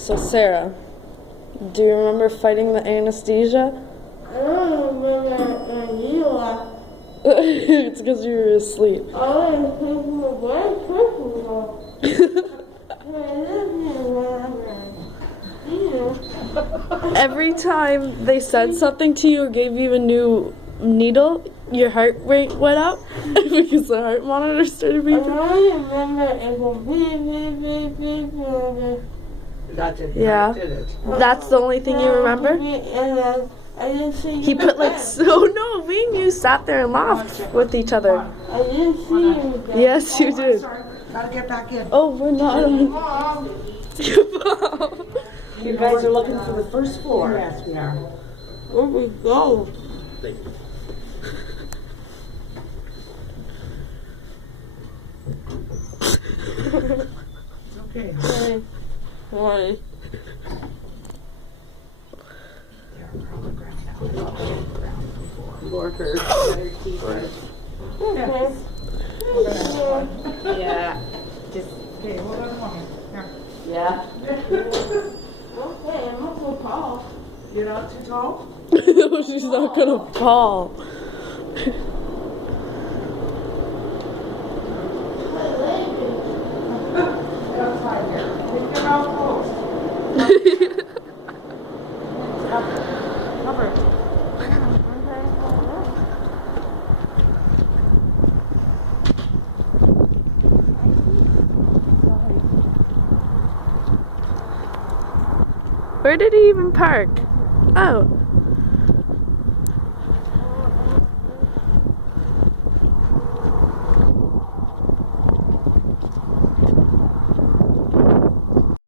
So Sarah, do you remember fighting the anesthesia? I don't remember when you left. It's because you were asleep. I was thinking of where Every time they said something to you or gave you a new needle, your heart rate went up because the heart monitor started beeping. I don't remember it was beep. That didn't Yeah. hurt, did it? That's the only thing you remember? And then I didn't see He you put like, again. oh no, me and you sat there and laughed with each other. I didn't see you again. Yes, you I'm did. sorry. Gotta get back in. Oh, we're not on. Mom, You guys are looking for the first floor. Yes, we are. where we go? It's okay. Why? Workers. Okay. Yeah. Just, Okay, hold on a moment. Here. yeah. Okay, I'm not so tall. You're not too tall? She's not gonna fall. That's fine here. Take your mouth closed. Cover it. Where did he even park? Oh.